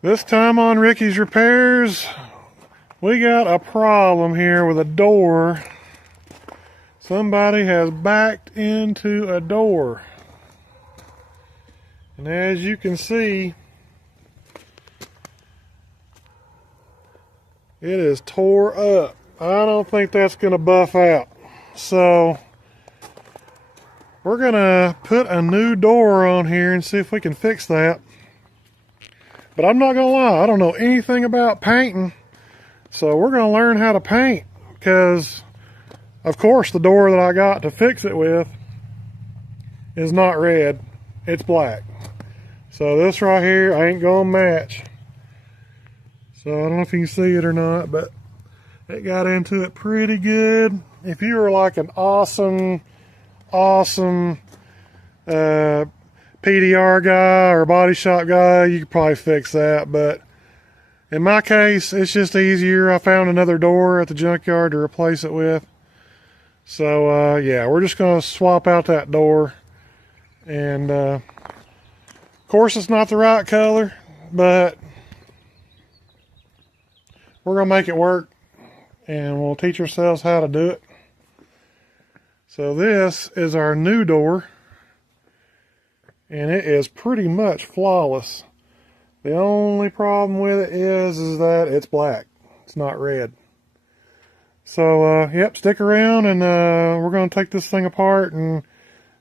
This time on Ricky's Repairs, we got a problem here with a door. Somebody has backed into a door. And as you can see, it is tore up. I don't think that's going to buff out. So, we're going to put a new door on here and see if we can fix that. But I'm not going to lie, I don't know anything about painting. So we're going to learn how to paint. Because, of course, the door that I got to fix it with is not red. It's black. So this right here, I ain't going to match. So I don't know if you can see it or not, but it got into it pretty good. If you were like an awesome PDR guy or body shop guy, you could probably fix that. But in my case, it's just easier. I found another door at the junkyard to replace it with. So yeah, we're just going to swap out that door. And of course, it's not the right color, but we're going to make it work. And we'll teach ourselves how to do it. So this is our new door. And it is pretty much flawless. The only problem with it is that it's black. It's not red. So, yep, stick around and we're going to take this thing apart and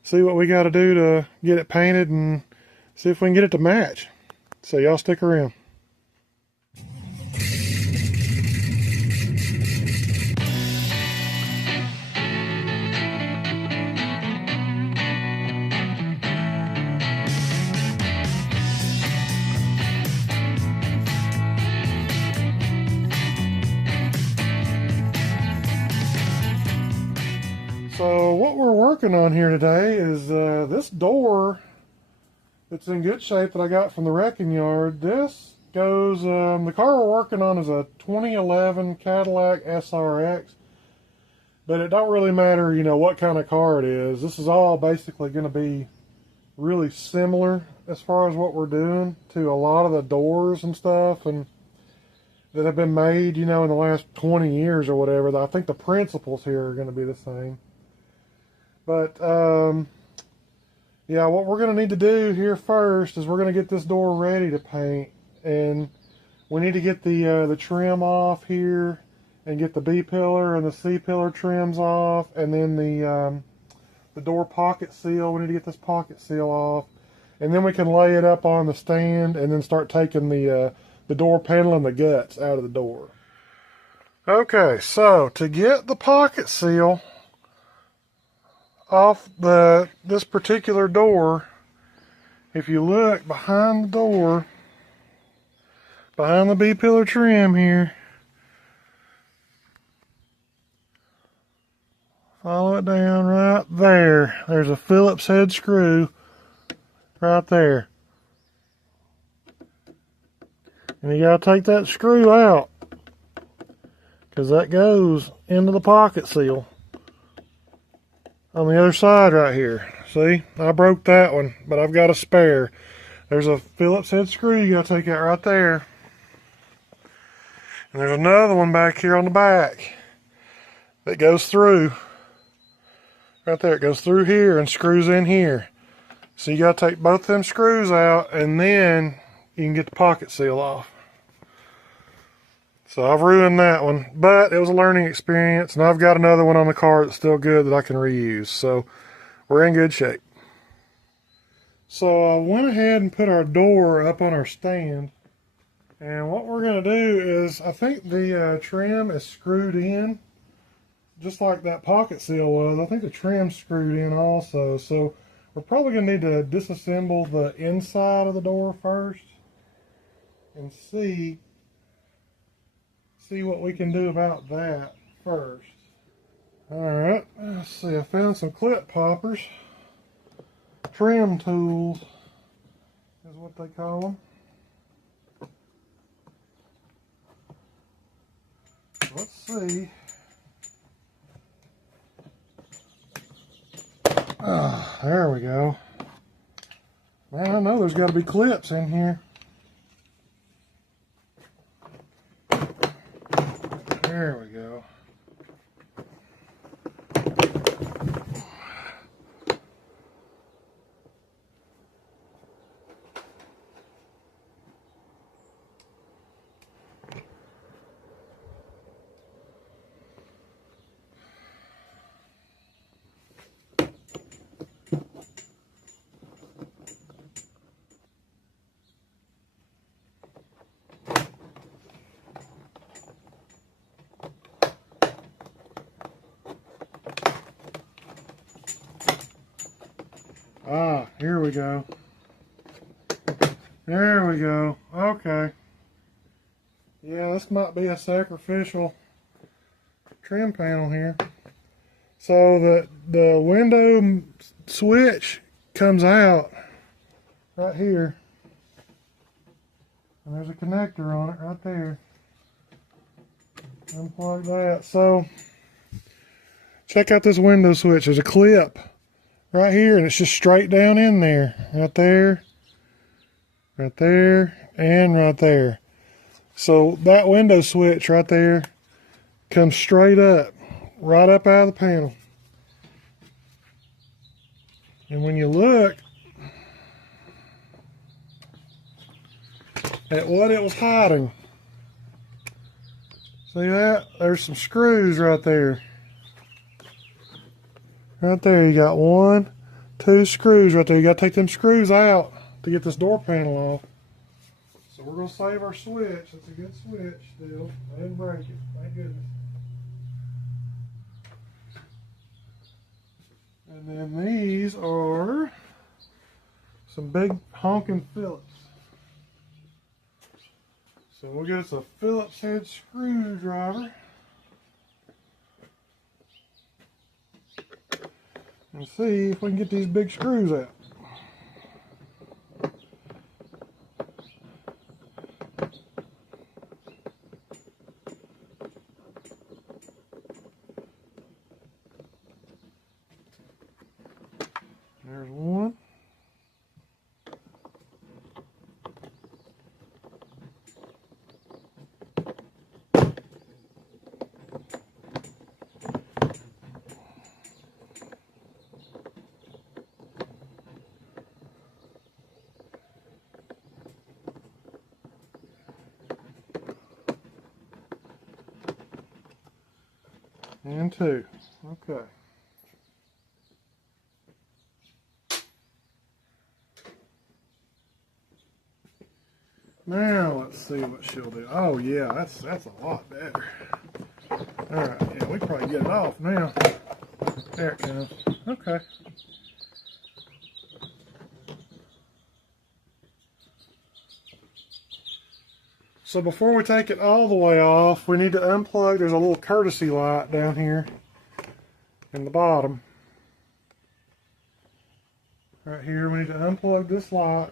see what we got to do to get it painted and see if we can get it to match. So y'all stick around. So what we're working on here today is this door that's in good shape that I got from the wrecking yard. This goes, the car we're working on is a 2011 Cadillac SRX, but it don't really matter, you know, what kind of car it is. This is all basically going to be really similar as far as what we're doing to a lot of the doors and stuff and that have been made, you know, in the last 20 years or whatever. I think the principles here are going to be the same. But, yeah, what we're going to need to do here first is we're going to get this door ready to paint. And we need to get the trim off here and get the B-pillar and the C-pillar trims off. And then the door pocket seal, we need to get this pocket seal off. And then we can lay it up on the stand and then start taking the door panel and the guts out of the door. Okay, so to get the pocket seal off this particular door, if you look behind the door, behind the B-pillar trim here, follow it down right there. There's a Phillips head screw right there. And you gotta take that screw out because that goes into the pocket seal. On the other side right here. See, I broke that one, but I've got a spare. There's a Phillips head screw you gotta take out right there. And there's another one back here on the back that goes through. Right there, it goes through here and screws in here. So you gotta take both them screws out and then you can get the pocket seal off. So I've ruined that one, but it was a learning experience, and I've got another one on the car that's still good that I can reuse. So we're in good shape. So I went ahead and put our door up on our stand, and what we're going to do is, I think the trim is screwed in, just like that pocket seal was. I think the trim's screwed in also, so we're probably going to need to disassemble the inside of the door first and see what we can do about that first. Alright, let's see, I found some clip poppers. Trim tools is what they call them. Let's see. There we go. Man, I know there's got to be clips in here. There we go. Ah, here we go. There we go. Okay. Yeah, this might be a sacrificial trim panel here. So the window switch comes out right here. And there's a connector on it right there. Unplug that. So check out this window switch. There's a clip right here, and it's just straight down in there. Right there, and right there. So that window switch right there comes straight up, right up out of the panel. And when you look at what it was hiding, see that? There's some screws right there. Right there, you got 1, 2 screws right there. You got to take them screws out to get this door panel off. So we're going to save our switch. It's a good switch still. I didn't break it, thank goodness. And then these are some big honking Phillips. So we'll get us a Phillips head screwdriver. And see if we can get these big screws out. There's one. And 2. Okay. Now let's see what she'll do. Oh yeah, that's a lot better. Alright, yeah, we can probably get it off now. There it comes. Okay. So before we take it all the way off, we need to unplug. There's a little courtesy light down here in the bottom. Right here, we need to unplug this light.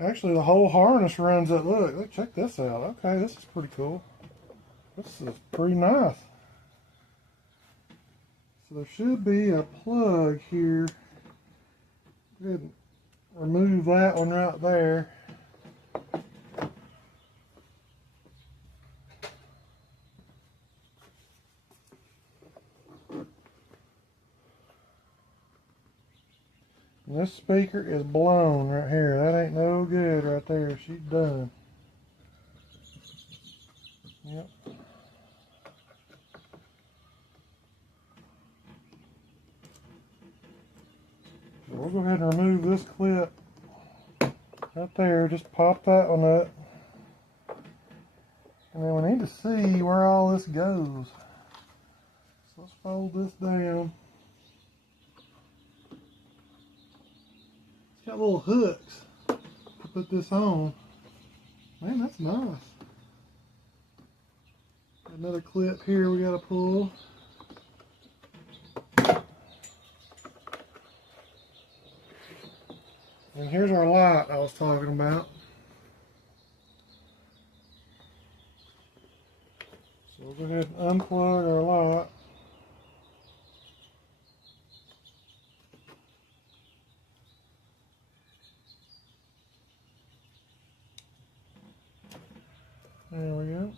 Actually, the whole harness runs that. Look, check this out. Okay, this is pretty cool. This is pretty nice. So there should be a plug here. Go ahead and remove that one right there. And this speaker is blown right here. That ain't no good right there. She's done. Yep. So we'll go ahead and remove this clip right there. Just pop that one up. And then we need to see where all this goes. So let's fold this down. It's got little hooks to put this on. Man, that's nice. Another clip here we gotta pull. And here's our light I was talking about. So we'll go ahead and unplug our light.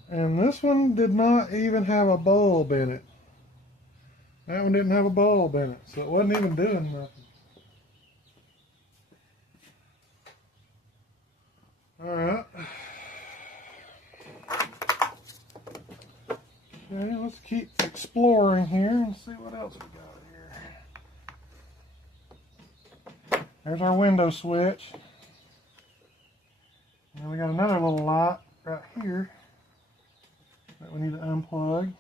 And this one did not even have a bulb in it. That one didn't have a bulb in it, so it wasn't even doing nothing. Alright. Okay, let's keep exploring here and see what else we got here. There's our window switch. And we got another little light right here that we need to unplug.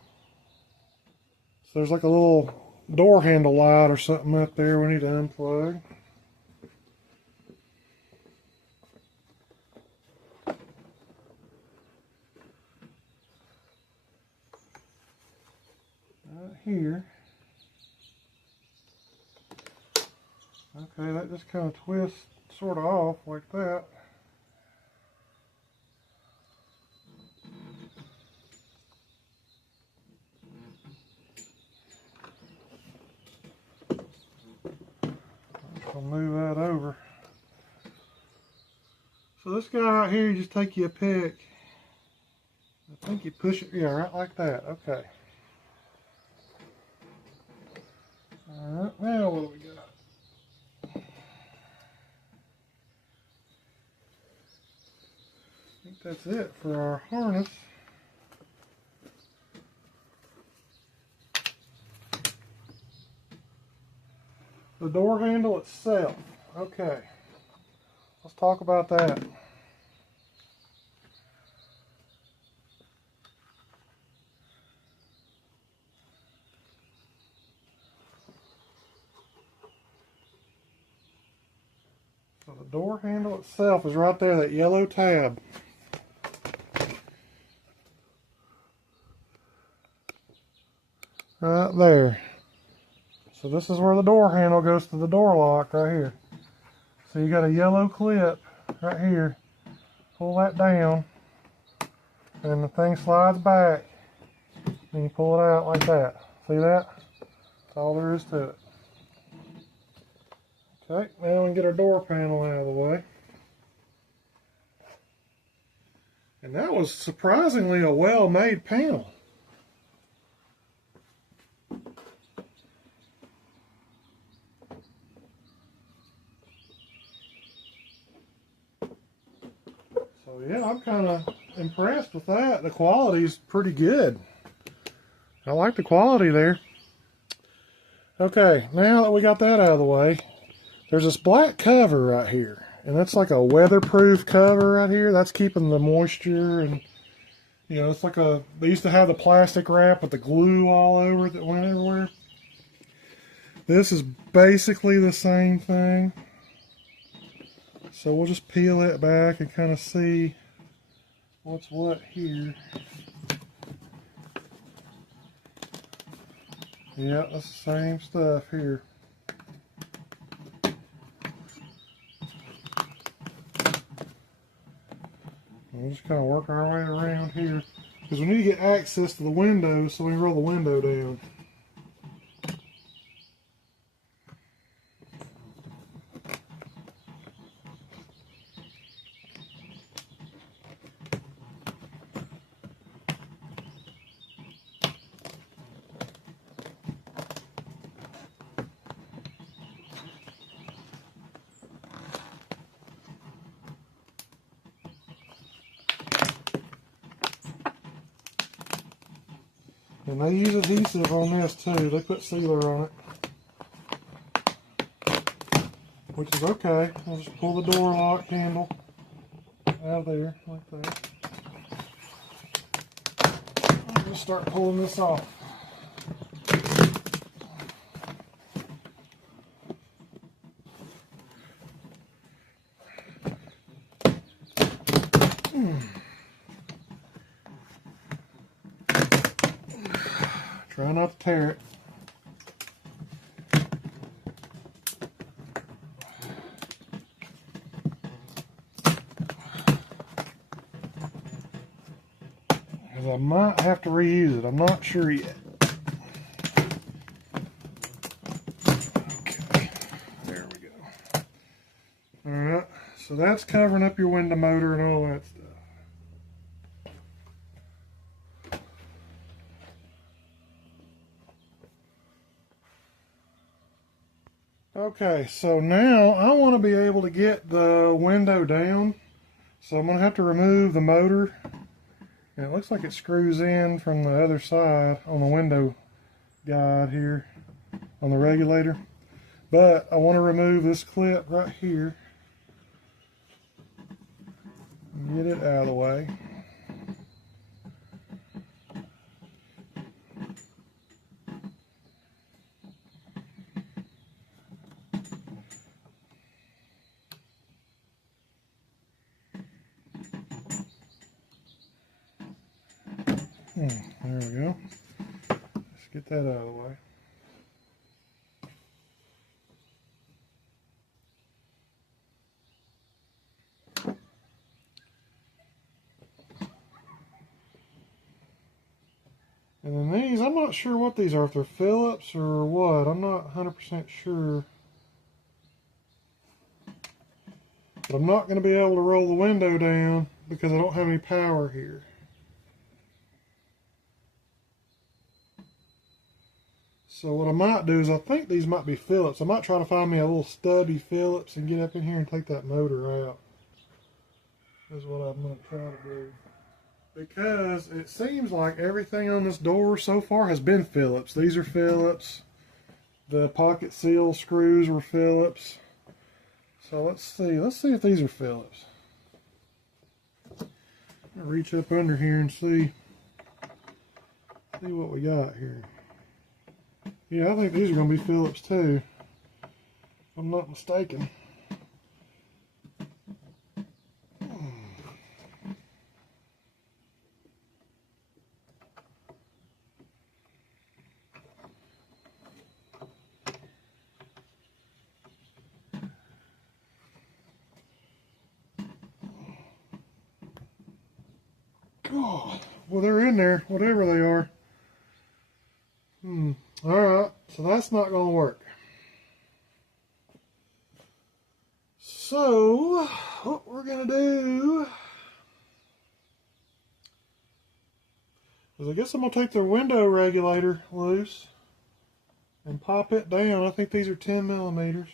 So there's like a little door handle light or something up there we need to unplug. Right here. Okay, that just kind of twists sort of off like that. I'll move that over. So this guy right here, you just take you a pick. I think you push it, yeah, right like that. Okay. Alright, now what do we got? I think that's it for our harness. The door handle itself. Okay, let's talk about that. So the door handle itself is right there, that yellow tab. Right there. So this is where the door handle goes to the door lock right here. So you got a yellow clip right here. Pull that down and the thing slides back and you pull it out like that. See that? That's all there is to it. Okay, now we can get our door panel out of the way. And that was surprisingly a well-made panel. So yeah, I'm kind of impressed with that. The quality's pretty good. I like the quality there. Okay, now that we got that out of the way, there's this black cover right here. And that's like a weatherproof cover right here. That's keeping the moisture and, you know, it's like a, they used to have the plastic wrap with the glue all over it that went everywhere. This is basically the same thing. So we'll just peel it back and kind of see what's what here. Yeah, that's the same stuff here. We'll just kind of work our way around here because we need to get access to the window so we can roll the window down. And they use adhesive on this too. They put sealer on it, which is okay. I'll just pull the door lock handle out of there like that. I'm going to start pulling this off. Try not to tear it. Because I might have to reuse it. I'm not sure yet. Okay, there we go. Alright, so that's covering up your window motor and all that stuff. Okay, so now I want to be able to get the window down. So I'm going to have to remove the motor. And it looks like it screws in from the other side on the window guide here on the regulator. But I want to remove this clip right here and get it out of the way. There we go. Let's get that out of the way. And then these, I'm not sure what these are, if they're Phillips or what. I'm not 100% sure. But I'm not going to be able to roll the window down because I don't have any power here. So what I might do is, I think these might be Phillips. I might try to find me a little stubby Phillips and get up in here and take that motor out. That's what I'm going to try to do. Because it seems like everything on this door so far has been Phillips. These are Phillips. The pocket seal screws were Phillips. So let's see. Let's see if these are Phillips. I'll reach up under here and see what we got here. Yeah, I think these are going to be Phillips too, if I'm not mistaken. God, well, they're in there, whatever they are. Alright, so that's not going to work. So, what we're going to do is, I guess I'm going to take the window regulator loose and pop it down. I think these are 10 millimeters.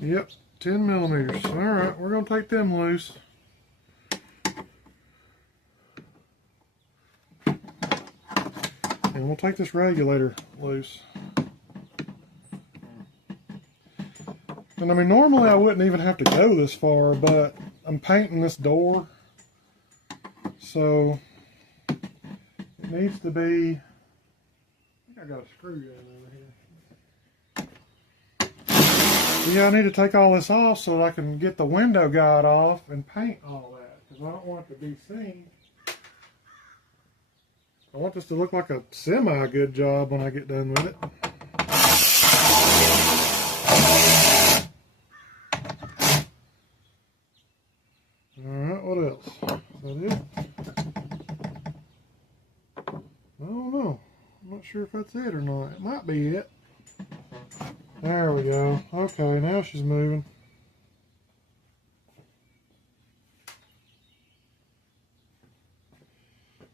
Yep, 10 millimeters. Alright, we're going to take them loose. And we'll take this regulator loose. And I mean, normally I wouldn't even have to go this far, but I'm painting this door. So it needs to be, I think I got a screw down over here. Yeah, I need to take all this off so that I can get the window guide off and paint all that, because I don't want it to be seen. I want this to look like a semi-good job when I get done with it. Alright, what else? Is that it? I don't know. I'm not sure if that's it or not. It might be it. There we go. Okay, now she's moving.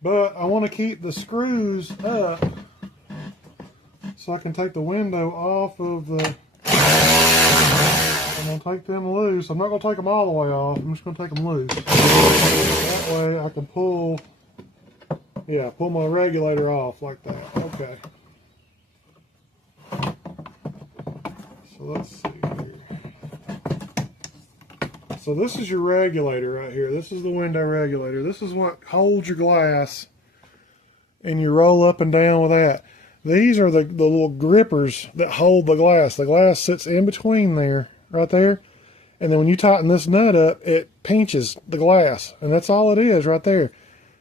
But I want to keep the screws up so I can take the window off of the... I'm going to take them loose. I'm not going to take them all the way off. I'm just going to take them loose. That way I can pull... Yeah, pull my regulator off like that. Okay. So let's see here. So this is your regulator right here. This is the window regulator. This is what holds your glass, and you roll up and down with that. These are the little grippers that hold the glass. The glass sits in between there, right there. And then when you tighten this nut up, it pinches the glass. And that's all it is right there.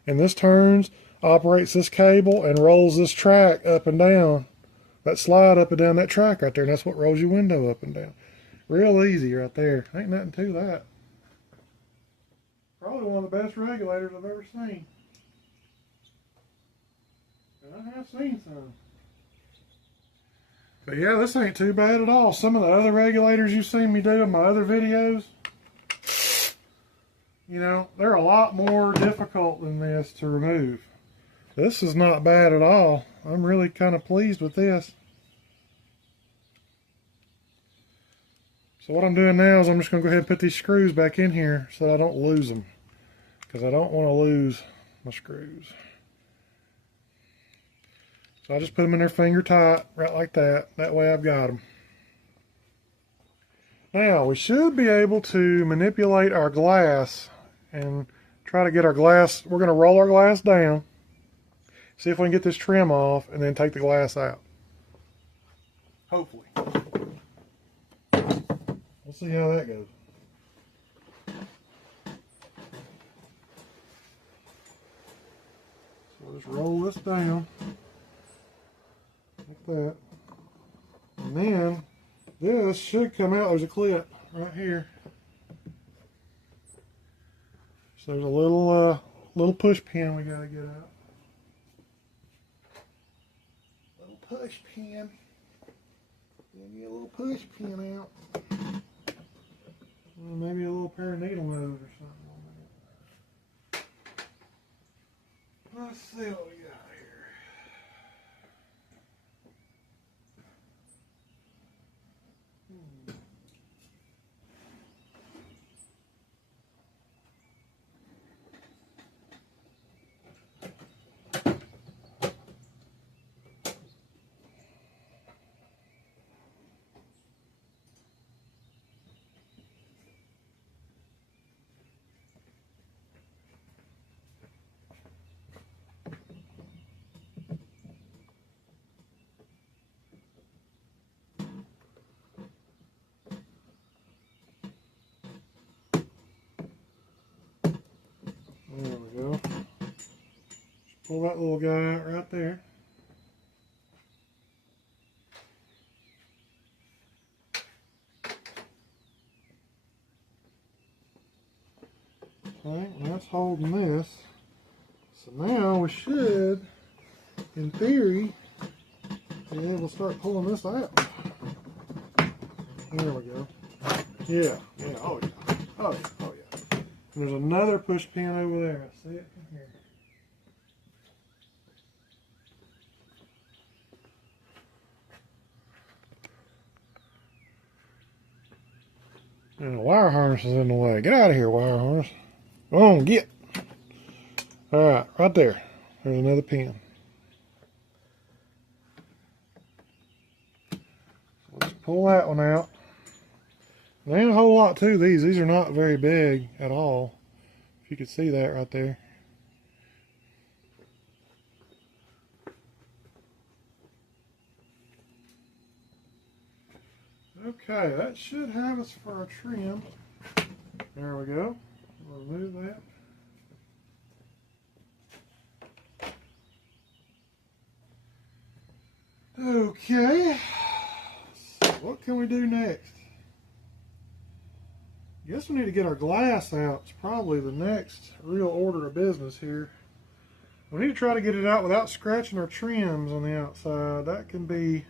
And this turns, operates this cable, and rolls this track up and down. That slide up and down that track right there. And that's what rolls your window up and down. Real easy right there. Ain't nothing to that. Probably one of the best regulators I've ever seen. And I have seen some. But yeah, this ain't too bad at all. Some of the other regulators you've seen me do in my other videos, you know, they're a lot more difficult than this to remove. This is not bad at all. I'm really kind of pleased with this. So what I'm doing now is I'm just going to go ahead and put these screws back in here so that I don't lose them. Because I don't want to lose my screws. So I just put them in there finger tight, right like that. That way I've got them. Now we should be able to manipulate our glass and try to get our glass. We're going to roll our glass down, see if we can get this trim off, and then take the glass out. Hopefully. We'll see how that goes. So we'll just roll this down like that. And then this should come out. There's a clip right here. So there's a little push pin we got to get out. Little push pin. Get a little push pin out. Maybe a little pair of needle nose or something on there. Let's see what we got here. There we go. Just pull that little guy out right there. Okay, and that's holding this. So now we should, in theory, be able to start pulling this out. There we go. Yeah, oh yeah, oh yeah, oh yeah. And there's another push pin over there. I see it from here. And the wire harness is in the way. Get out of here, wire harness. Go on, get. Alright, right there. There's another pin. So let's pull that one out. There ain't a whole lot to these. These are not very big at all. If you could see that right there. Okay, that should have us for our trim. There we go. We'll remove that. Okay. So what can we do next? Guess we need to get our glass out. It's probably the next real order of business here. We need to try to get it out without scratching our trims on the outside. That can be,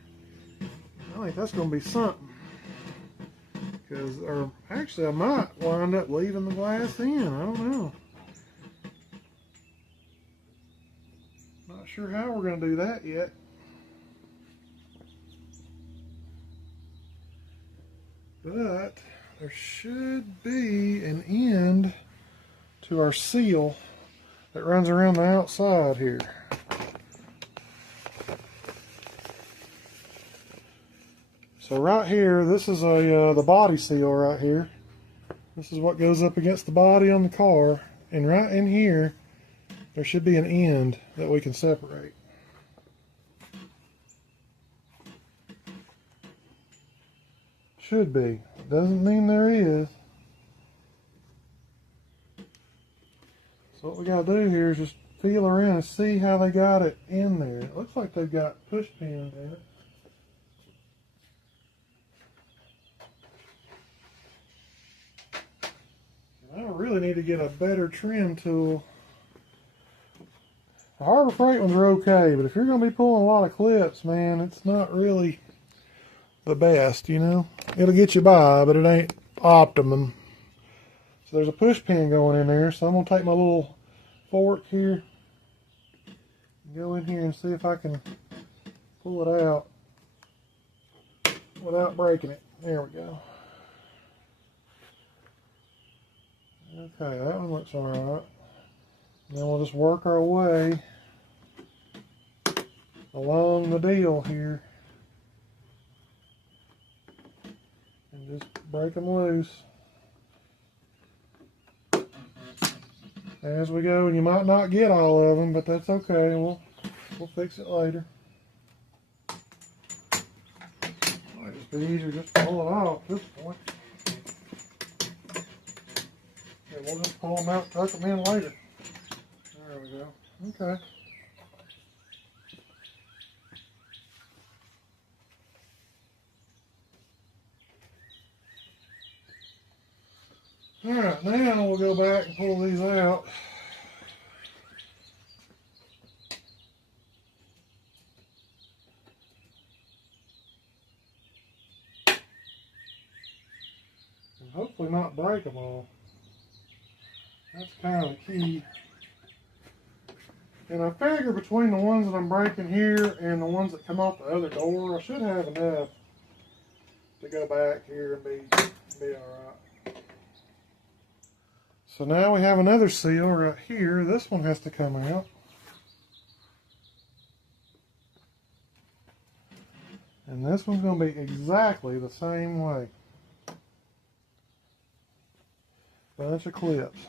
I think that's going to be something. Because, or actually I might wind up leaving the glass in. I don't know. Not sure how we're going to do that yet. But there should be an end to our seal that runs around the outside here. So right here, this is the body seal right here. This is what goes up against the body on the car. And right in here, there should be an end that we can separate. Should be. Doesn't mean there is. So what we got to do here is just feel around and see how they got it in there. It looks like they've got push pins in it. I really need to get a better trim tool. The Harbor Freight ones are okay, but if you're going to be pulling a lot of clips, man, it's not really the best, you know. It'll get you by, but it ain't optimum. So there's a push pin going in there, so I'm going to take my little fork here, go in here and see if I can pull it out without breaking it. There we go. Okay, that one looks alright. Then we'll just work our way along the deal here and just break them loose as we go. And you might not get all of them, but that's okay. We'll fix it later. Might just be easier just to pull it off at this point. Yeah, we'll just pull them out and tuck them in later. There we go. Okay. Alright, now we'll go back and pull these out. And hopefully not break them all. That's kind of the key. And I figure between the ones that I'm breaking here and the ones that come off the other door, I should have enough to go back here and be alright. So now we have another seal right here. This one has to come out. And this one's going to be exactly the same way. Bunch of clips.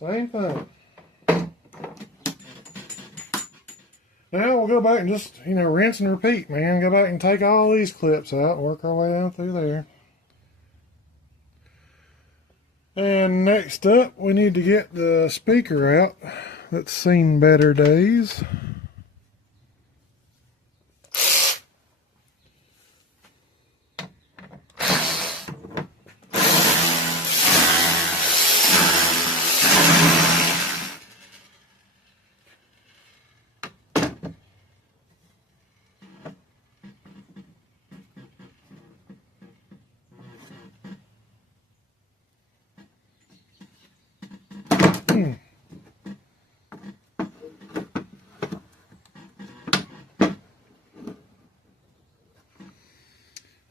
Same thing. Now we'll go back and just, rinse and repeat, man. Go back and take all these clips out, work our way down through there. And next up, we need to get the speaker out that's seen better days.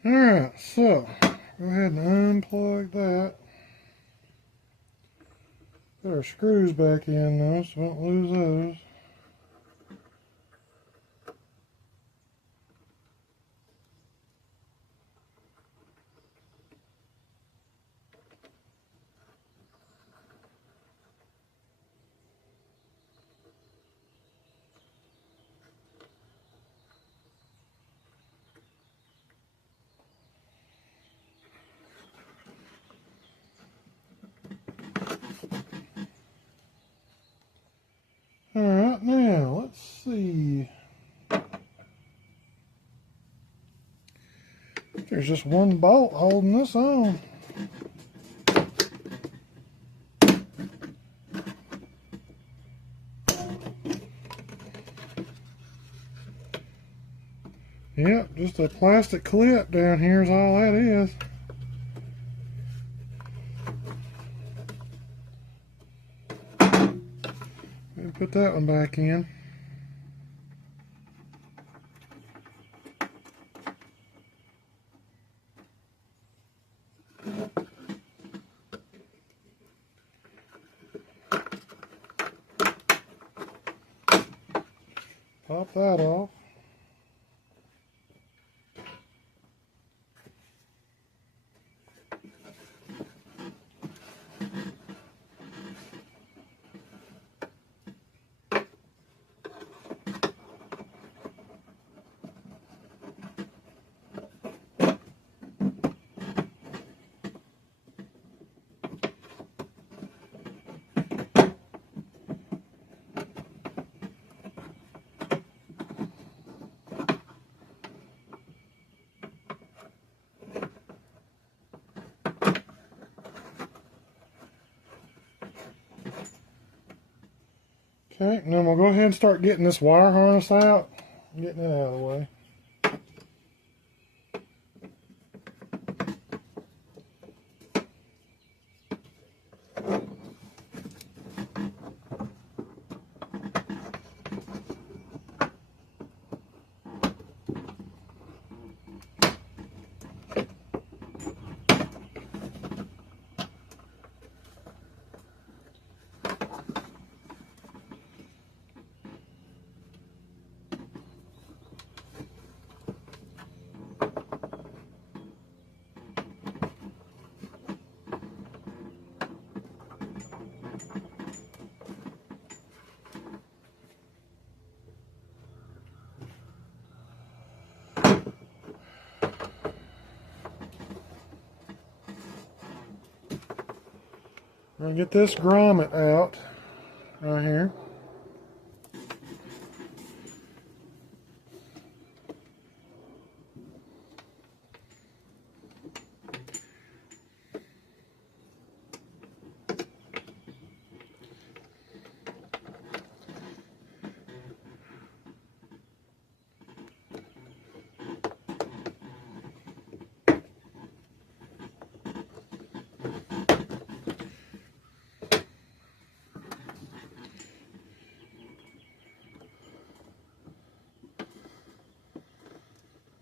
Alright, so go ahead and unplug that. Put our screws back in though, so we don't lose those. Alright, now let's see. There's just one bolt holding this on. Yep, just a plastic clip down here is all that is. Put that one back in. Pop that off. Okay, now we'll go ahead and start getting this wire harness out, getting it out of the way. I'm going to get this grommet out right here.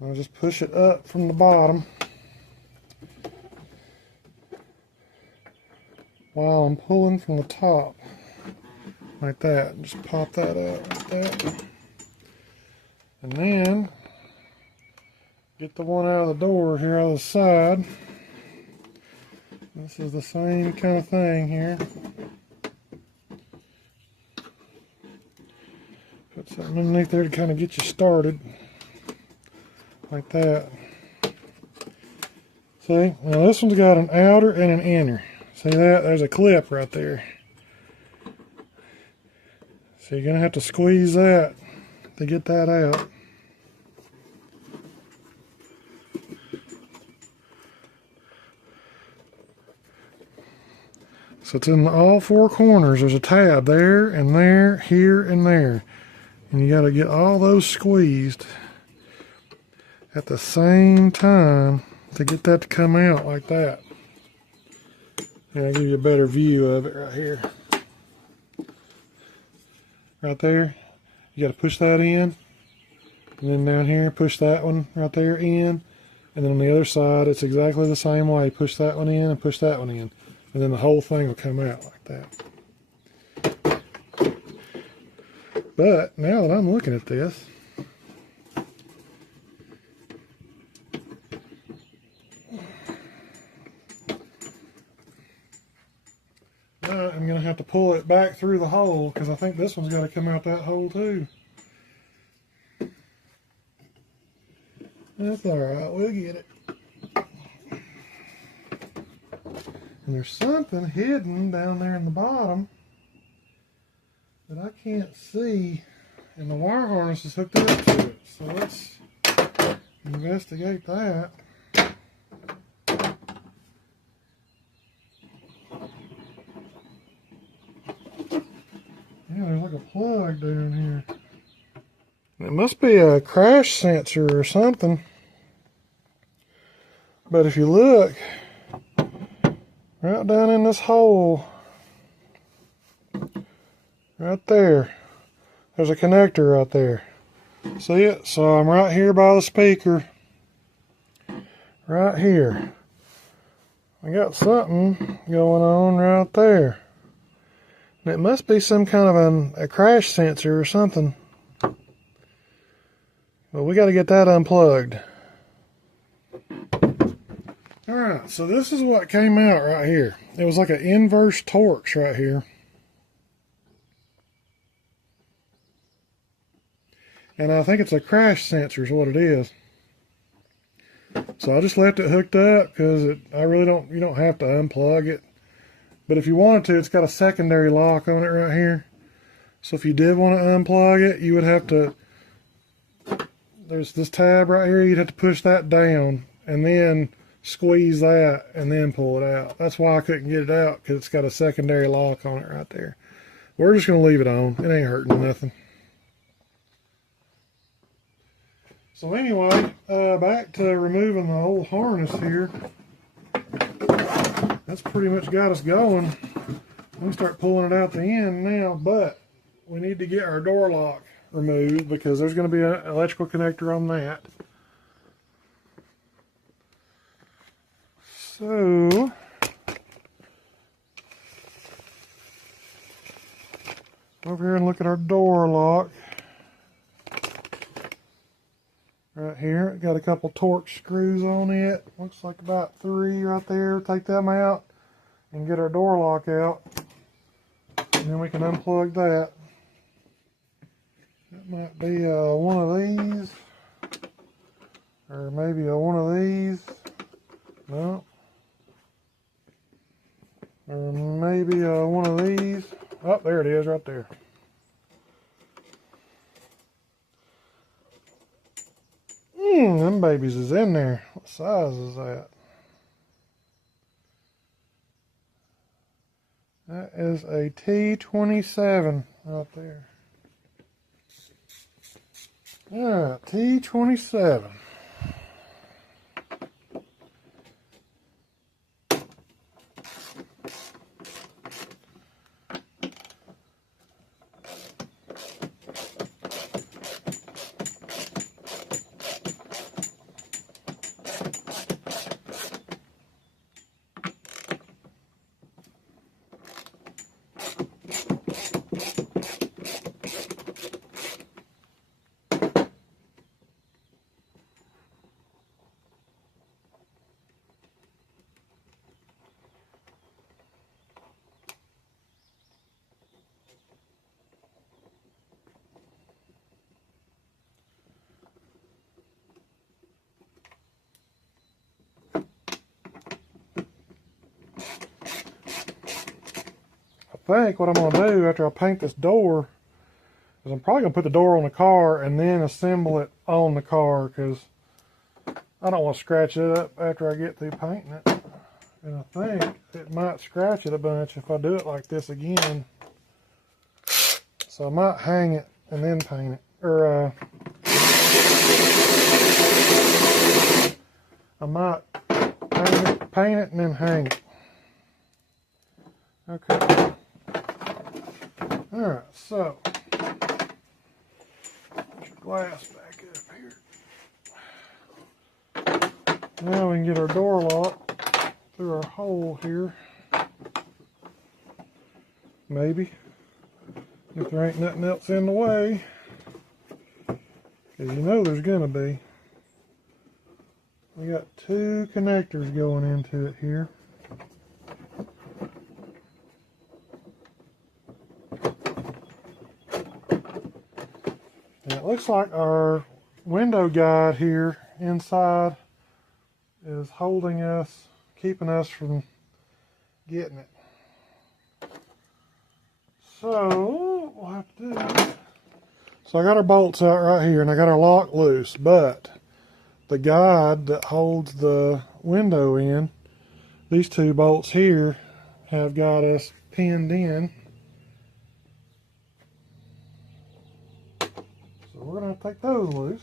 I'll just push it up from the bottom while I'm pulling from the top, like that. Just pop that up like that. And then get the one out of the door here on the side. This is the same kind of thing here. Put something underneath there to kind of get you started. Like that. See, now this one's got an outer and an inner. See that? There's a clip right there. So you're going to have to squeeze that to get that out. So it's in all four corners. There's a tab there and there, here and there. And you got to get all those squeezed at the same time to get that to come out like that. And I'll give you a better view of it right here. Right there, you got to push that in, and then down here push that one right there in, and then on the other side it's exactly the same way. Push that one in and push that one in, and then the whole thing will come out like that. But now that I'm looking at this, I'm going to have to pull it back through the hole because I think this one's got to come out that hole too. That's alright, we'll get it. And there's something hidden down there in the bottom that I can't see, and the wire harness is hooked up to it. So let's investigate that. Yeah, there's like a plug down here. It must be a crash sensor or something. But if you look, right down in this hole, right there, there's a connector right there. See it? So I'm right here by the speaker. Right here. I got something going on right there. And it must be some kind of a crash sensor or something. But we got to get that unplugged. Alright, so this is what came out right here. It was like an inverse Torx right here. And I think it's a crash sensor is what it is. So I just left it hooked up because you don't have to unplug it. But if you wanted to, it's got a secondary lock on it right here. So if you did want to unplug it, you would have to, there's this tab right here, you'd have to push that down and then squeeze that and then pull it out. That's why I couldn't get it out, because it's got a secondary lock on it right there. We're just going to leave it on. It ain't hurting nothing. So anyway, back to removing the old harness here. That's pretty much got us going. We start pulling it out the end now, but we need to get our door lock removed because there's going to be an electrical connector on that. So over here and look at our door lock. Right here, got a couple Torx screws on it. Looks like about 3 right there. Take them out and get our door lock out. And then we can unplug that. That might be one of these. Or maybe one of these. No. Or maybe one of these. Oh, there it is right there. Them babies is in there. What size is that? That is a T27 right there. Yeah, T27. I think what I'm going to do after I paint this door is I'm probably going to put the door on the car and then assemble it on the car because I don't want to scratch it up after I get through painting it. And I think it might scratch it a bunch if I do it like this again. So I might hang it and then paint it. Or I might paint it and then hang it. Okay. Alright, so put your glass back up here. Now we can get our door lock through our hole here. Maybe. If there ain't nothing else in the way. Because you know there's gonna be. We got 2 connectors going into it here. And it looks like our window guide here inside is holding us, keeping us from getting it. So, what we'll have to do. So I got our bolts out right here and I got our lock loose, but the guide that holds the window in, these 2 bolts here have got us pinned in. So we're going to take those loose.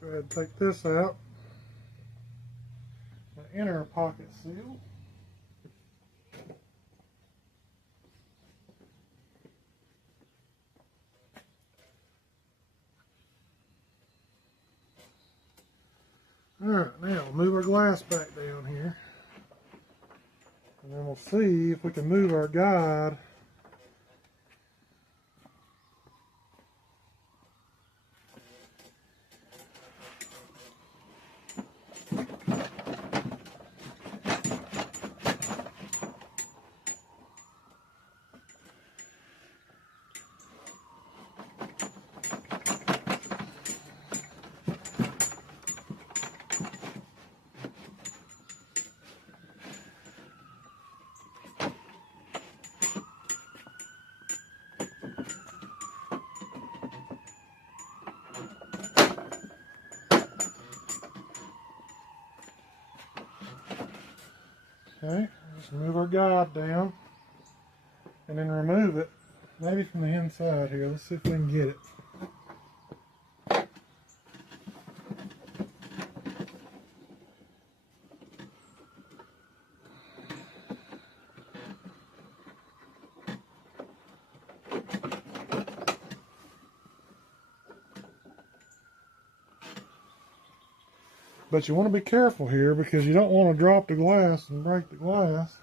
Go ahead and take this out. The inner pocket seal. Alright, now we'll move our glass back down here. And then we'll see if we can move our guide Okay, just move our guide down and then remove it, maybe from the inside here. Let's see if we can get it. But you want to be careful here because you don't want to drop the glass and break the glass.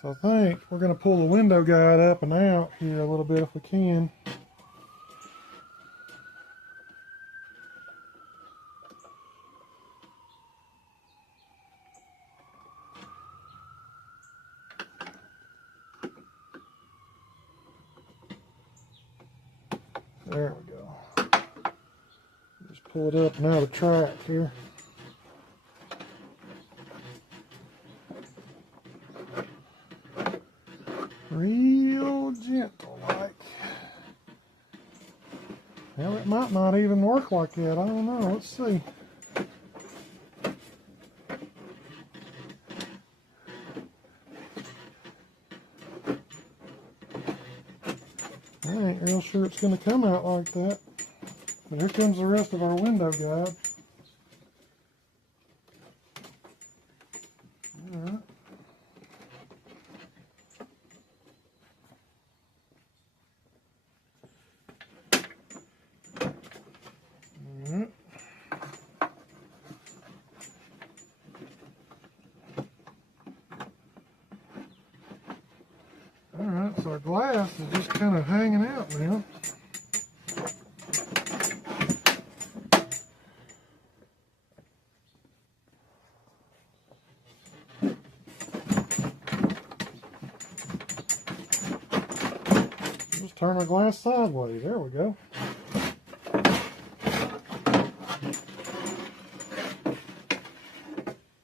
So I think we're going to pull the window guide up and out here a little bit if we can. There we go. Just pull it up and out of track here. Real gentle like. Well, it might not even work like that. I don't know. Let's see. I ain't real sure it's going to come out like that. But here comes the rest of our window guide. Alright. Alright. Alright, so our glass is just kind of hanging out now. Just turn our glass sideways. There we go.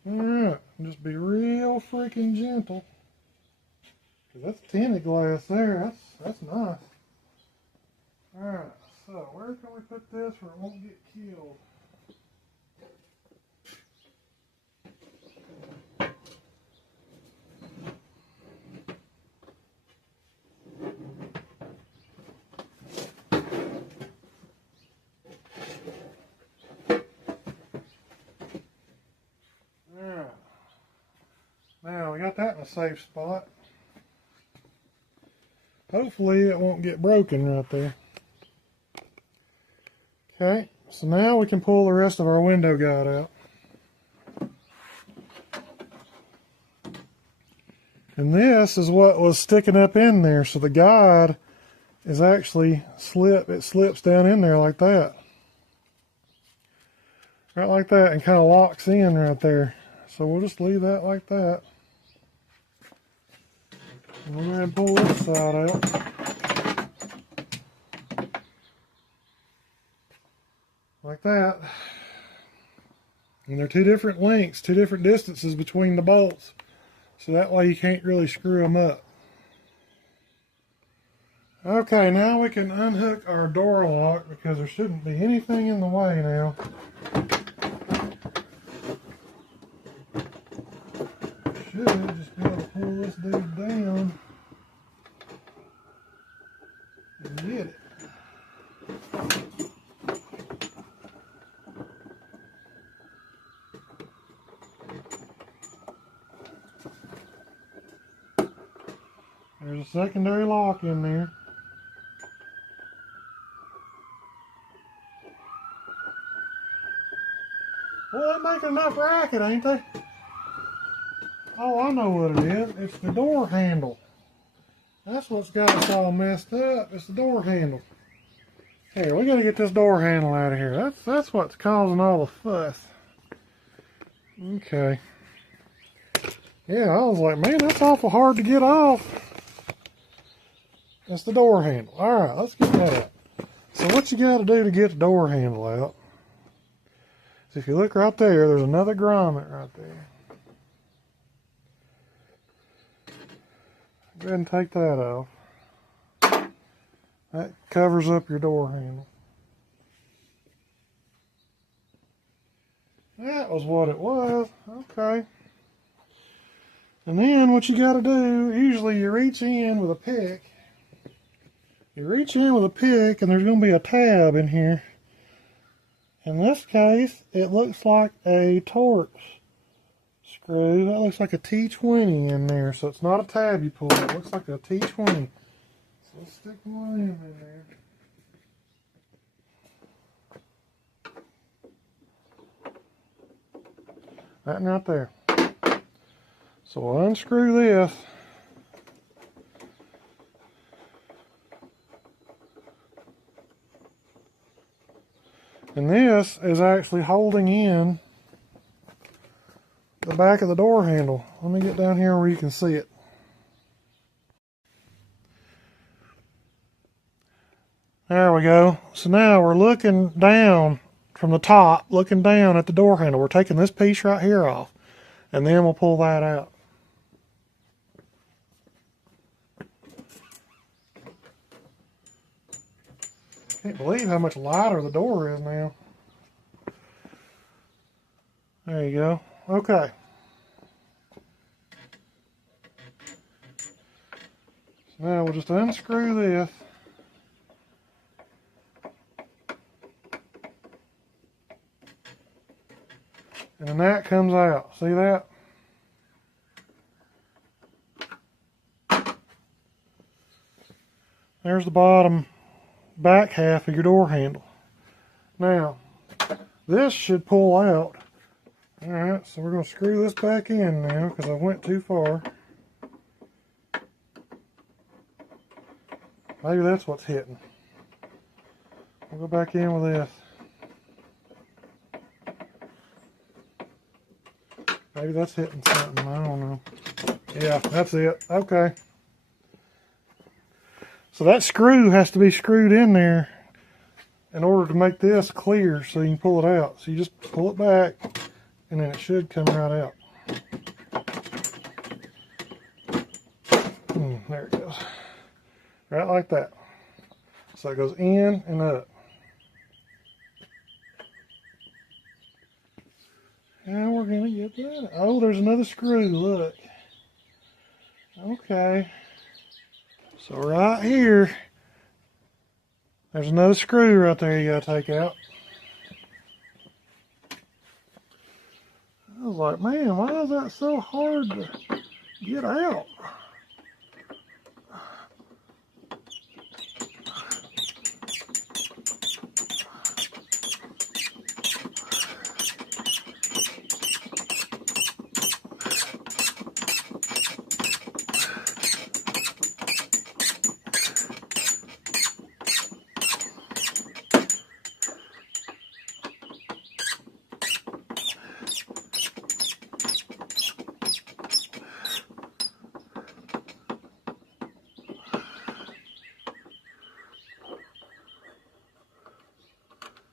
Alright, just be real freaking gentle. Cause that's tinted glass there. That's nice. Alright, so where can we put this where it won't get killed? Alright. Now we got that in a safe spot. Hopefully it won't get broken right there. Okay, so now we can pull the rest of our window guide out. And this is what was sticking up in there, so the guide is actually it slips down in there like that. Right like that, and kind of locks in right there. So we'll just leave that like that. And we'll go ahead and pull this side out. Like that. And they're two different lengths, two different distances between the bolts. So that way you can't really screw them up. Okay, now we can unhook our door lock because there shouldn't be anything in the way now. Should just be able to pull this dude down and get it. There's a secondary lock in there. Well, they're making enough racket, ain't they? Oh, I know what it is. It's the door handle. That's what's got us all messed up. It's the door handle. Here, we gotta get this door handle out of here. That's what's causing all the fuss. Okay. Yeah, I was like, man, that's awful hard to get off. It's the door handle. Alright, let's get that out. So what you gotta do to get the door handle out, so if you look right there, there's another grommet right there. Go ahead and take that off. That covers up your door handle. That was what it was. Okay. And then what you got to do, usually you reach in with a pick. You reach in with a pick and there's going to be a tab in here. In this case, it looks like a Torx screw. That looks like a T20 in there. So it's not a tab you pull. It looks like a T20. So let's stick one in there. That and right there. So we'll unscrew this. And this is actually holding in the back of the door handle. Let me get down here where you can see it. There we go. So now we're looking down from the top, looking down at the door handle. We're taking this piece right here off, and then we'll pull that out. Can't believe how much lighter the door is now. There you go. Okay. So now we'll just unscrew this. And then that comes out. See that? There's the bottom back half of your door handle. Now, this should pull out. Alright, so we're going to screw this back in now because I went too far. Maybe that's what's hitting. We'll go back in with this. Maybe that's hitting something, I don't know. Yeah, that's it. Okay. So that screw has to be screwed in there in order to make this clear so you can pull it out. So you just pull it back and then it should come right out. There it goes. Right like that. So it goes in and up. Now we're going to get that. Oh, there's another screw, look. Okay. So right here, there's another screw right there you got to take out. I was like, man, why is that so hard to get out?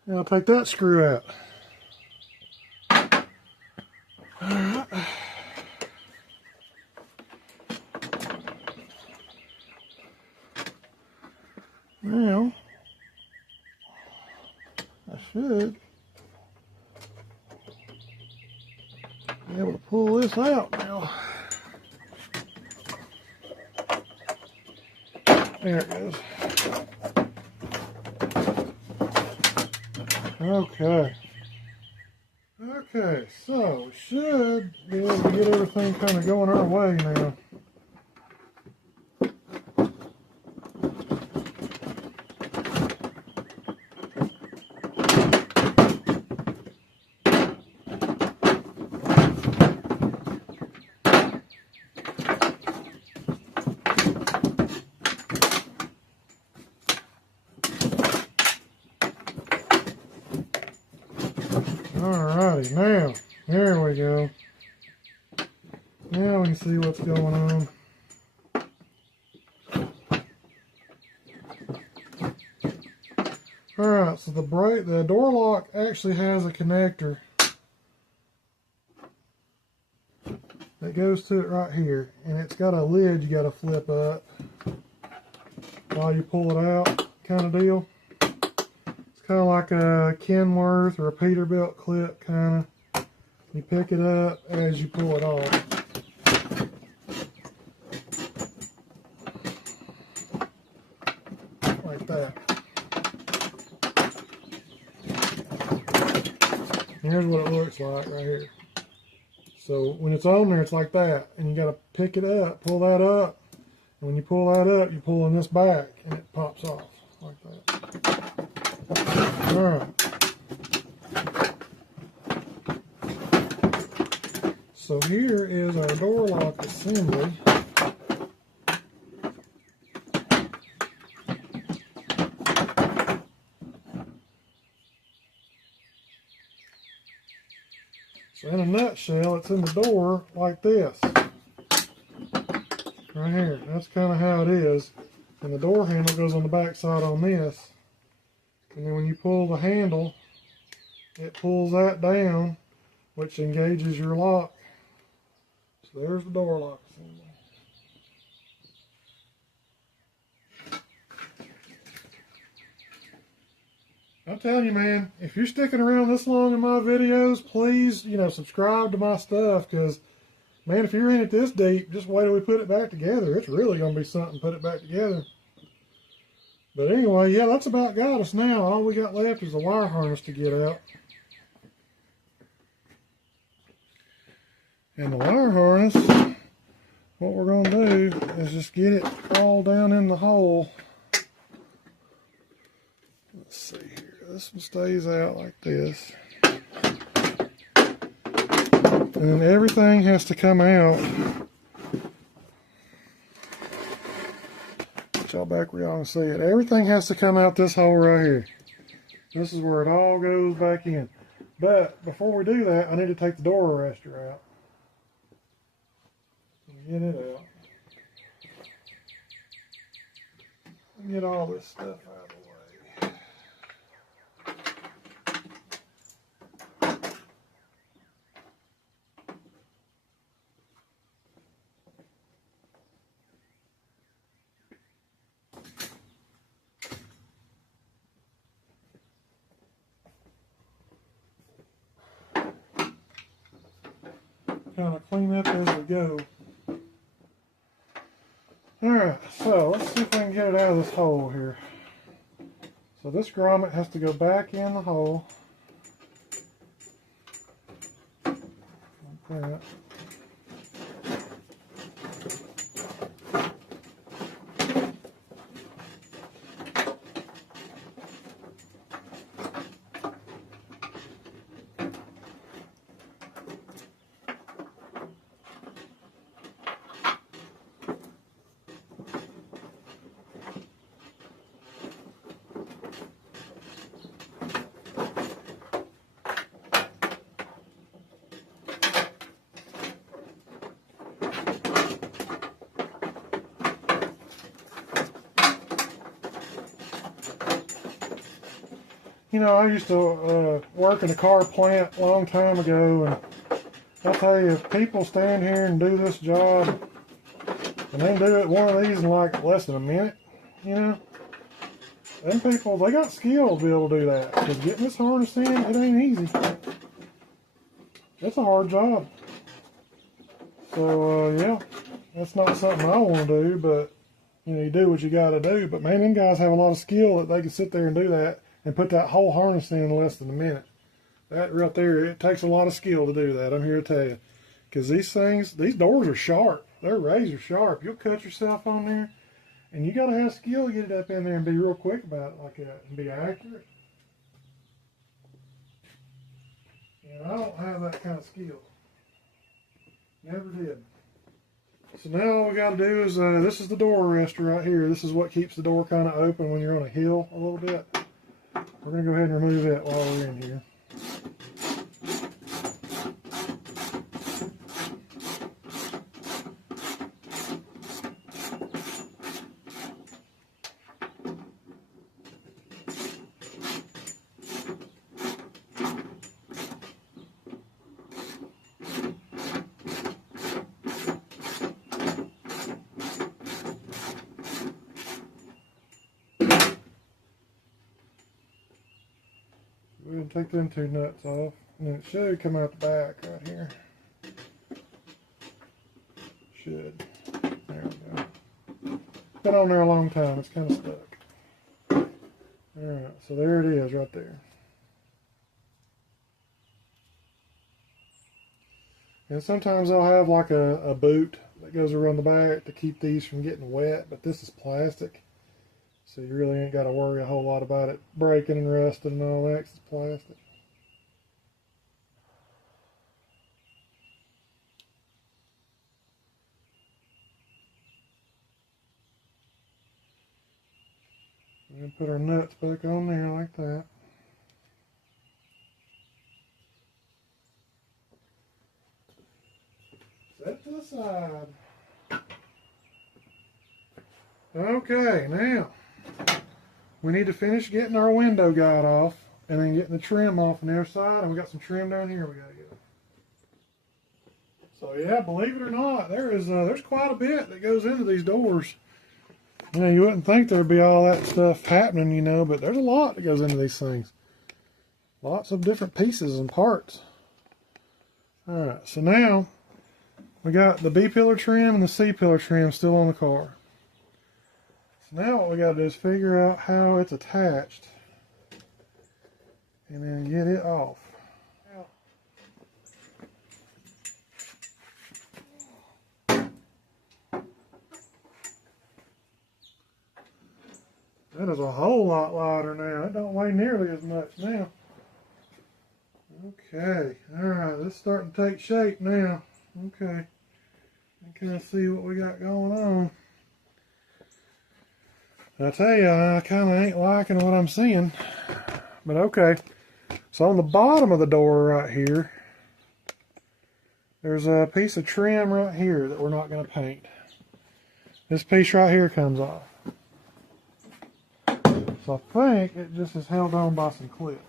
Now take that screw out. Alright. Now, I should be able to pull this out now. There it goes. Okay. Okay, so we should be able to get everything kind of going our way now. Alrighty, now, there we go. Now we can see what's going on. Alright, so the door lock actually has a connector that goes to it right here, and it's got a lid you got to flip up while you pull it out, kind of deal. Kind of like a Kenworth or a Peterbilt clip, kind of. You pick it up as you pull it off. that. Here's what it looks like right here. So when it's on there, it's like that, and you got to pick it up, pull that up, and when you pull that up, you pull in this back, and it pops off like that. All right. So here is our door lock assembly. So in a nutshell, it's in the door like this. Right here. That's kind of how it is. And the door handle goes on the back side on this. And then when you pull the handle, it pulls that down, which engages your lock. So there's the door lock assembly. I'm telling you, man, if you're sticking around this long in my videos, please, subscribe to my stuff, because, man, if you're in it this deep, just wait till we put it back together. It's really going to be something to put it back together. But anyway, yeah, that's about got us now. All we got left is a wire harness to get out. And the wire harness, what we're going to do is just get it all down in the hole. Let's see here. This one stays out like this. And then everything has to come out. Put y'all back where y'all can see it. Everything has to come out this hole right here. This is where it all goes back in. But before we do that, I need to take the door arrestor out. Get it out. Get all this stuff out of the way. Kind of clean up as we go. Alright, so let's see if we can get it out of this hole here. So this grommet has to go back in the hole. Like that. I used to work in a car plant a long time ago, and I'll tell you, if people stand here and do this job, and they do it one of these in like less than a minute, them people, they got skill to be able to do that, because getting this harness in, it ain't easy. It's a hard job. So, yeah, that's not something I want to do, but, you do what you got to do. But, man, them guys have a lot of skill that they can sit there and do that and put that whole harness in less than a minute. That right there, it takes a lot of skill to do that, I'm here to tell you. Because these doors are sharp. They're razor sharp. You'll cut yourself on there, and you got to have skill to get it up in there and be real quick about it like that and be accurate. I don't have that kind of skill. Never did. So now all we got to do is, this is the door arrestor right here. This is what keeps the door kind of open when you're on a hill a little bit. We're going to go ahead and remove that while we're in here. Go ahead and take them two nuts off, and then it should come out the back right here. Should. There we go. Been on there a long time. It's kind of stuck. Alright, so there it is right there. And sometimes they'll have like a boot that goes around the back to keep these from getting wet, but this is plastic. So you really ain't got to worry a whole lot about it breaking and rusting and all that 'cause it's plastic. And put our nuts back on there like that. Set to the side. Okay, now we need to finish getting our window guide off and then getting the trim off on the other side, and we got some trim down here we gotta get. So yeah, believe it or not, there's quite a bit that goes into these doors. You know, you wouldn't think there'd be all that stuff happening, you know, but there's a lot that goes into these things. Lots of different pieces and parts. Alright, so now we got the B-pillar trim and the C-pillar trim still on the car. So now what we got to do is figure out how it's attached and then get it off. That is a whole lot lighter now. It don't weigh nearly as much now. Okay, alright, this is starting to take shape now. Okay, I can kind of see what we got going on. I tell you, I kind of ain't liking what I'm seeing. But okay, so on the bottom of the door right here, there's a piece of trim right here that we're not going to paint. This piece right here comes off. So I think it just is held on by some clips.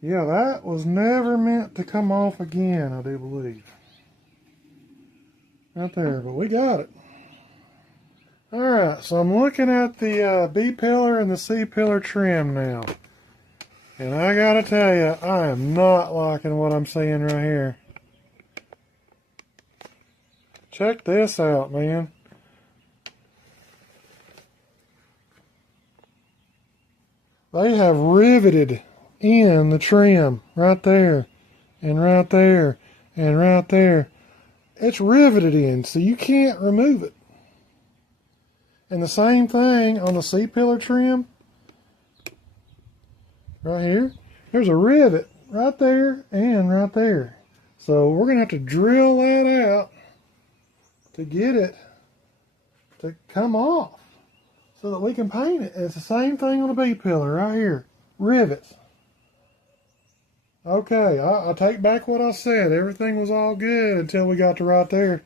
Yeah, that was never meant to come off again, I do believe. Right there, but we got it. Alright, so I'm looking at the B-pillar and the C-pillar trim now. And I gotta tell you, I am not liking what I'm seeing right here. Check this out, man. They have riveted in the trim right there, and right there, and right there. It's riveted in, so you can't remove it. And the same thing on the C-pillar trim. Right here. There's a rivet right there and right there. So we're going to have to drill that out to get it to come off so that we can paint it. And it's the same thing on the B-pillar right here. Rivets. Okay, I take back what I said. Everything was all good until we got to right there.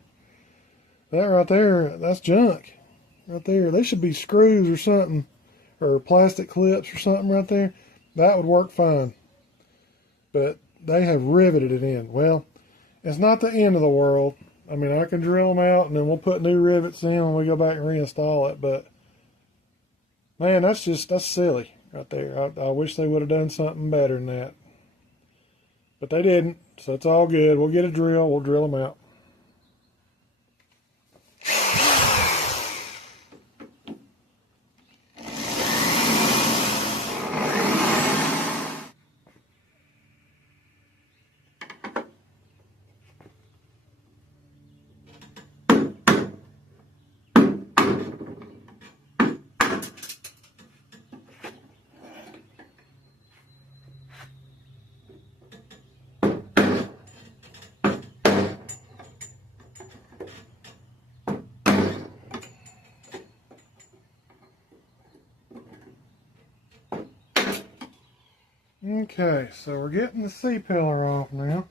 That right there, that's junk. Right there. They should be screws or something. Or plastic clips or something right there. That would work fine. But they have riveted it in. Well, it's not the end of the world. I mean, I can drill them out and then we'll put new rivets in when we go back and reinstall it. But, man, that's silly right there. I wish they would have done something better than that. But they didn't, so it's all good. We'll get a drill. We'll drill them out. Okay, so we're getting the C-pillar off now.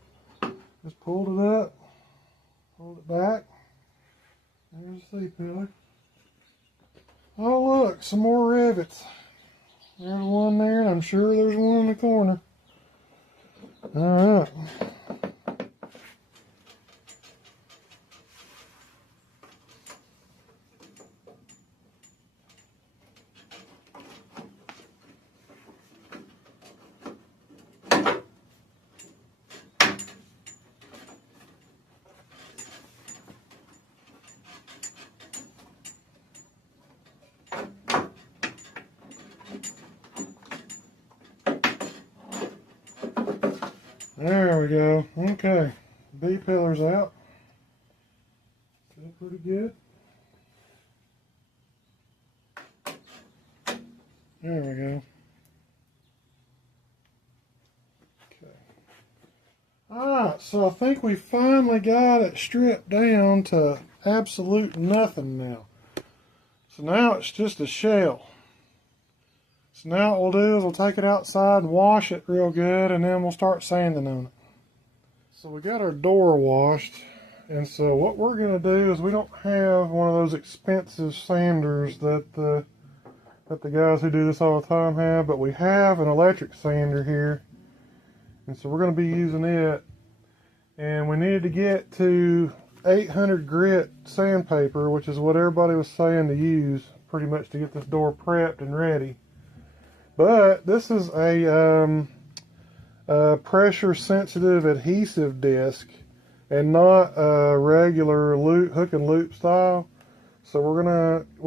Just pulled it up, pulled it back. There's the C-pillar. Oh look, some more rivets. There's one there, and I'm sure there's one in the corner. Alright. There we go. Okay. B-pillar's out. Still pretty good. There we go. Okay. Alright, so I think we finally got it stripped down to absolute nothing now. So now it's just a shell. So now what we'll do is we'll take it outside and wash it real good, and then we'll start sanding on it. So we got our door washed, and so what we're going to do is we don't have one of those expensive sanders that the guys who do this all the time have, but we have an electric sander here, and so we're going to be using it. And we needed to get to 800 grit sandpaper, which is what everybody was saying to use pretty much to get this door prepped and ready. But this is a pressure sensitive adhesive disc and not a regular hook and loop style. So I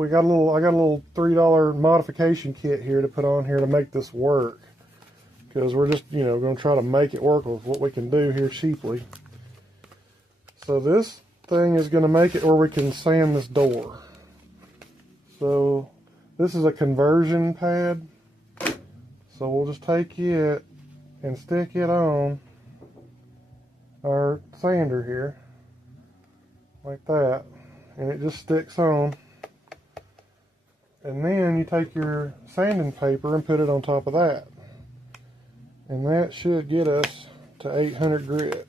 got a little $3 modification kit here to put on here to make this work, because we're just going to try to make it work with what we can do here cheaply. So this thing is going to make it where we can sand this door. So this is a conversion pad. So we'll just take it and stick it on our sander here like that, and it just sticks on. And then you take your sanding paper and put it on top of that, and that should get us to 800 grit.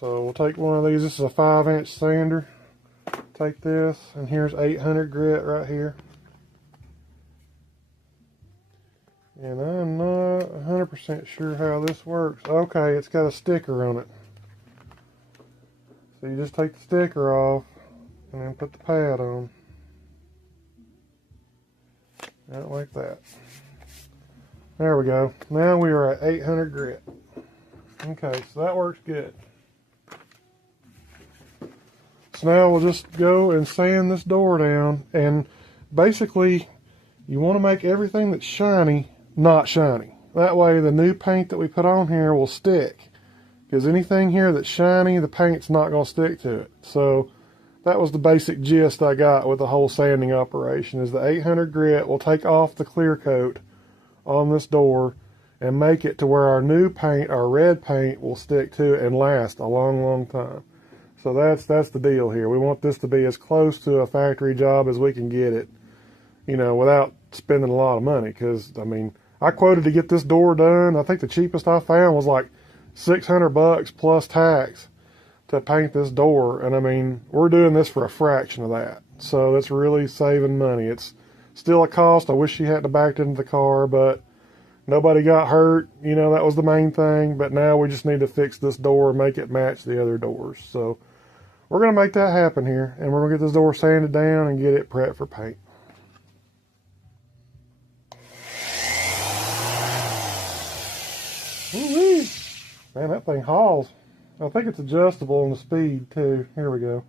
So we'll take one of these. This is a 5-inch sander. Take this, and here's 800 grit right here. And I'm not 100% sure how this works. Okay, it's got a sticker on it. So you just take the sticker off and then put the pad on. Right like that. There we go. Now we are at 800 grit. Okay, so that works good. So now we'll just go and sand this door down, and basically you want to make everything that's shiny not shiny. That way the new paint that we put on here will stick, because anything here that's shiny, the paint's not going to stick to it. So that was the basic gist I got with the whole sanding operation, is the 800 grit will take off the clear coat on this door and make it to where our new paint, our red paint, will stick to it and last a long, long time. So that's the deal here. We want this to be as close to a factory job as we can get it, without spending a lot of money. Because, I mean, I quoted to get this door done. I think the cheapest I found was like $600 plus tax to paint this door. And, I mean, we're doing this for a fraction of that. So that's really saving money. It's still a cost. I wish she hadn't backed into the car, but nobody got hurt. That was the main thing. But now we just need to fix this door and make it match the other doors. So we're going to make that happen here, and we're going to get this door sanded down and get it prepped for paint. Woo-wee. Man, that thing hauls. I think it's adjustable on the speed too. Here we go.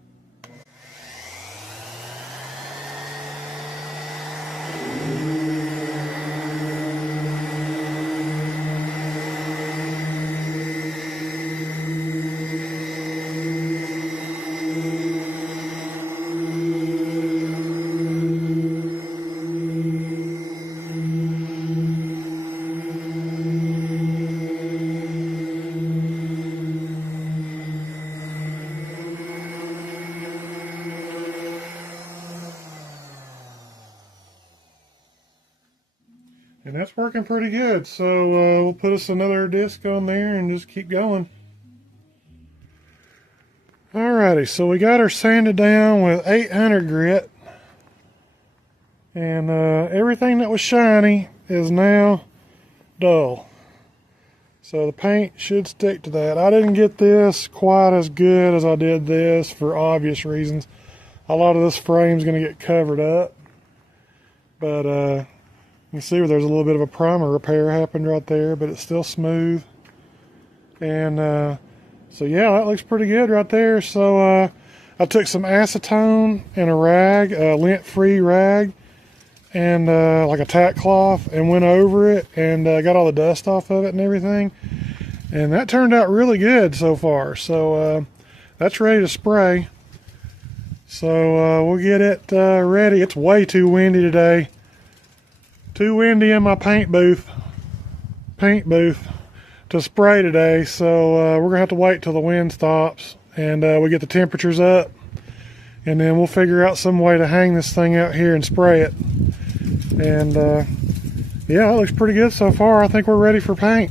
And that's working pretty good. So we'll put us another disc on there and just keep going. Alrighty, so we got her sanded down with 800 grit. And everything that was shiny is now dull. So the paint should stick to that. I didn't get this quite as good as I did this for obvious reasons. A lot of this frame's going to get covered up. But you can see where there's a little bit of a primer repair happened right there, but it's still smooth. And So yeah, that looks pretty good right there. So I took some acetone and a rag, a lint-free rag, and like a tack cloth, and went over it and got all the dust off of it and everything. And that turned out really good so far. So that's ready to spray. So we'll get it ready. It's way too windy today. Too windy in my paint booth to spray today. So we're gonna have to wait till the wind stops and we get the temperatures up, and then we'll figure out some way to hang this thing out here and spray it. And yeah, it looks pretty good so far. I think we're ready for paint.